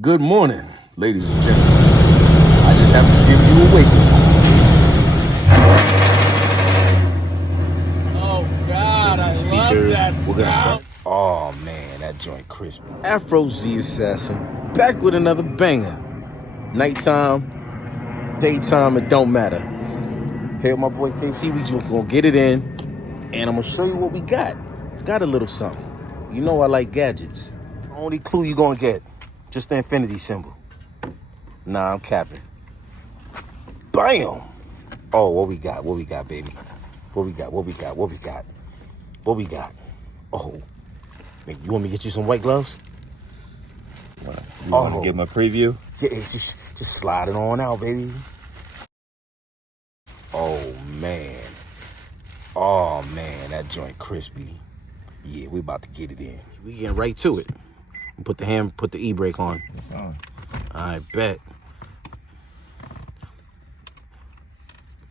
Good morning, ladies and gentlemen. I just have to give you a wake up. Oh God, I love that sound. Oh man, that joint crispy. Afro Z Assassin, back with another banger. Nighttime, daytime, it don't matter. Here, my boy KC, we just gonna get it in, and I'm gonna show you what we got. Got a little something. You know I like gadgets. Only clue you gonna get, just the infinity symbol. Nah, I'm capping. Bam! Oh, what we got? What we got, baby? What we got? What we got? What we got? What we got? Oh, you want me to get you some white gloves? You want to give them a preview? Yeah, just slide it on out, baby. Oh man. Oh man, that joint crispy. Yeah, we about to get it in. We getting right to it. Put the e-brake on. It's on. I bet.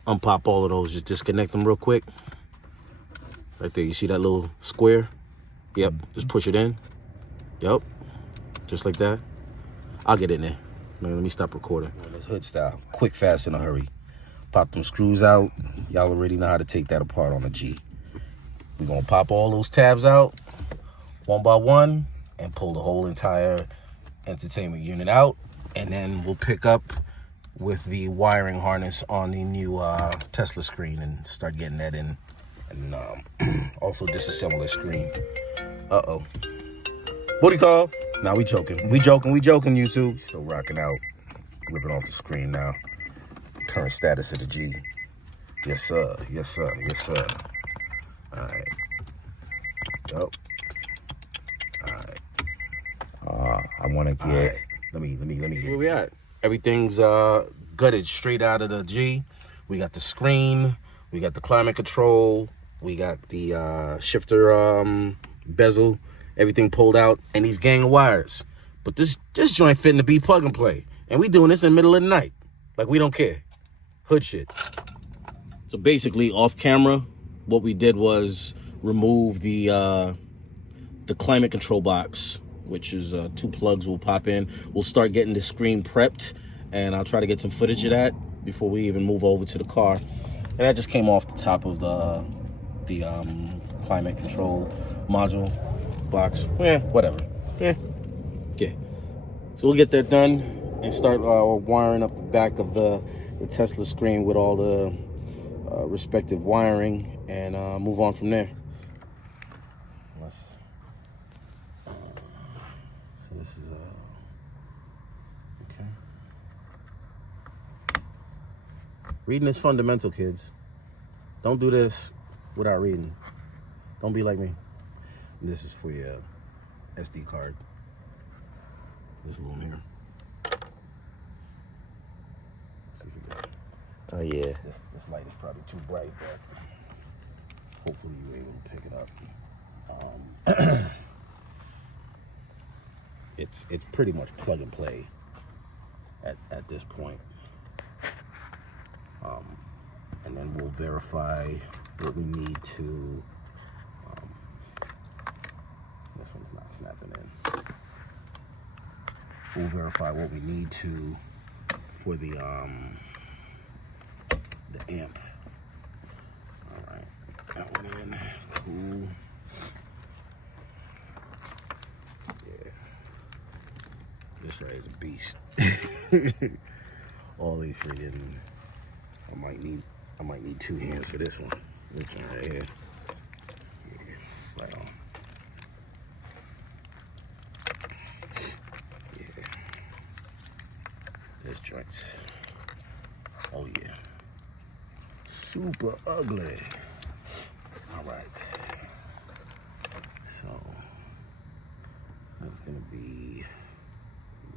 Unpop all of those. Just disconnect them real quick. Right there. You see that little square? Yep. Just push it in. Yep. Just like that. I'll get in there. Man, let me stop recording. This hood style. Quick, fast, in a hurry. Pop them screws out. Y'all already know how to take that apart on a G. We're going to pop all those tabs out one by one and pull the whole entire entertainment unit out. And then we'll pick up with the wiring harness on the new Tesla screen and start getting that in. And also disassemble the screen. Uh-oh. What do you call? Nah, we joking. We joking, YouTube. Still rocking out. Ripping off the screen now. Current status of the G. Yes, sir. Yes, sir. Yes, sir. All right. Yup. All right. I want to get. Right. Let me get where we at. Everything's gutted straight out of the G. We got the screen. We got the climate control. We got the shifter bezel. Everything pulled out, and these gang of wires. But this joint fitting to be plug and play, and we doing this in the middle of the night, like we don't care. Hood shit. So basically, off camera, what we did was remove the climate control box, which is 2 plugs will pop in. We'll start getting the screen prepped, and I'll try to get some footage of that before we even move over to the car. And that just came off the top of the climate control module box. Yeah, whatever. Yeah. Okay. So we'll get that done and start wiring up the back of the Tesla screen with all the respective wiring and move on from there. So this is okay. Reading is fundamental, kids. Don't do this without reading. Don't be like me. This is for your SD card. This room here. Oh yeah. This light is probably too bright, but hopefully you're able to pick it up. It's pretty much plug and play at this point. And then we'll verify what we need to. This one's not snapping in. We'll verify what we need to for the amp. All right, that one in. Cool. Yeah, this right is a beast. All these friggin'. I might need 2 hands for this one. This one right here. Yeah, right on. Yeah. This joint's. Oh yeah. Super ugly. All right. So that's gonna be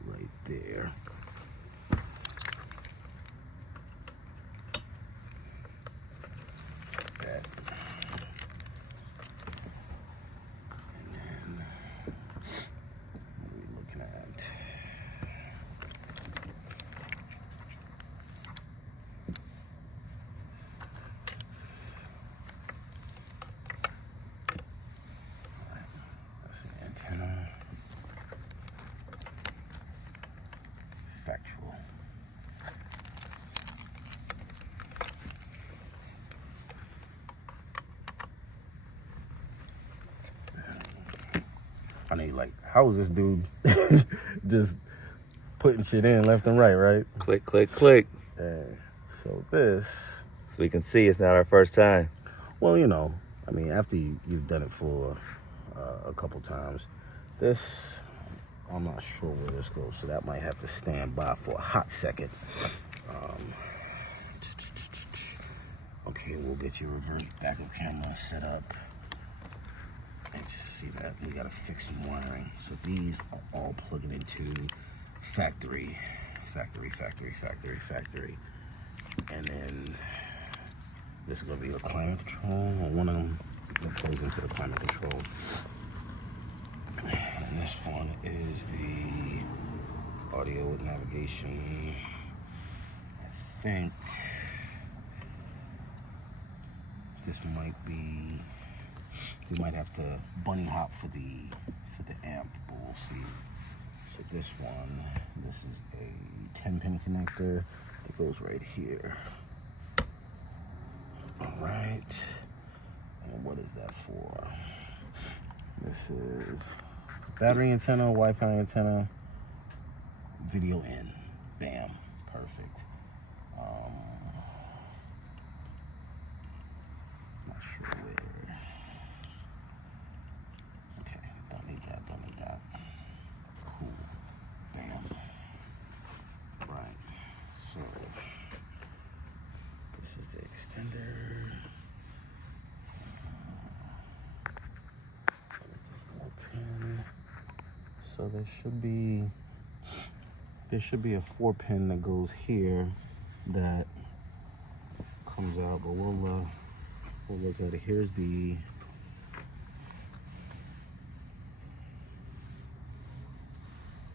right there. know, like, how is this dude just putting shit in left and right? Click, click, click. And so this... So we can see it's not our first time. Well, you know, I mean, after you've done it for a couple times, this, I'm not sure where this goes, so that might have to stand by for a hot second. Okay, we'll get your reverse backup camera set up. And just see that we gotta fix some wiring. So these are all plugging into factory. And then this is gonna be the climate control, or one of them that plugs into the climate control. And this one is the audio with navigation. I think this might be, we might have to bunny hop for the amp, but we'll see. So this one, this is a 10-pin connector that goes right here. All right, and what is that for? This is battery antenna, Wi-Fi antenna, video in. Bam, perfect. Not sure where. Okay, don't need that. Cool. Bam. Right. So this is the extender. It's a 4-pin. So there should be a 4-pin that goes here that comes out, but we'll look at it. Here's the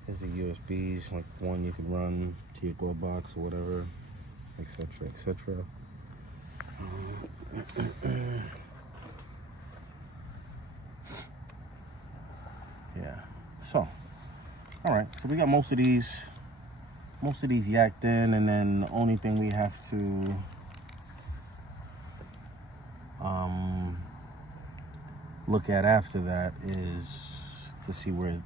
USBs, like one you could run to your glove box or whatever, etc. Yeah. So, all right. So we got most of these yacked in, and then the only thing we have to look at after that is to see where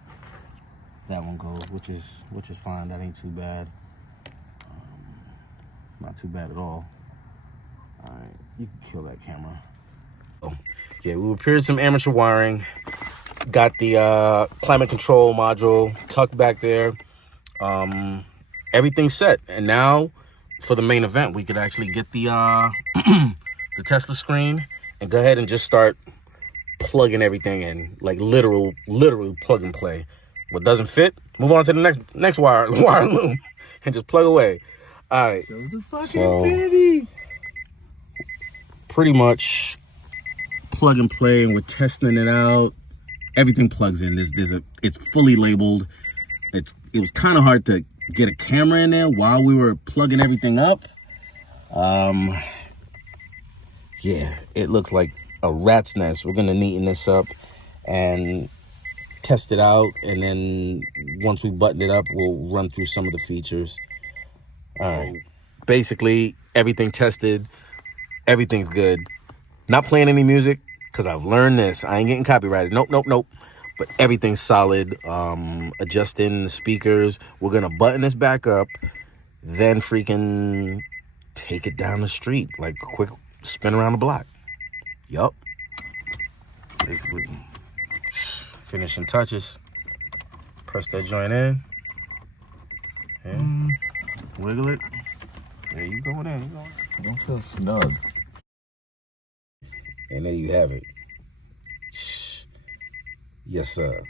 that one goes, which is fine. That ain't too bad. Not too bad at all. All right, you can kill that camera. Oh, yeah, we repaired some amateur wiring. Got the climate control module tucked back there. Everything's set, and now for the main event, we could actually get the the Tesla screen and go ahead and just start plugging everything in, like literal plug and play. What doesn't fit, move on to the next wire loom and just plug away. All right, So the fucking Infiniti. Pretty much plug and play, and we're testing it out. Everything plugs in. It's fully labeled. It was kind of hard to get a camera in there while we were plugging everything up. Yeah, it looks like a rat's nest. We're gonna neaten this up and test it out, and then once we button it up, we'll run through some of the features. All right, basically everything tested, everything's good. Not playing any music because I've learned this. I ain't getting copyrighted. Nope. But everything's solid. Adjusting the speakers. We're gonna button this back up, then freaking take it down the street, like a quick spin around the block. Yup. Basically, finishing touches. Press that joint in. And wiggle it. There you going in. I don't feel snug. And there you have it. Yes, sir.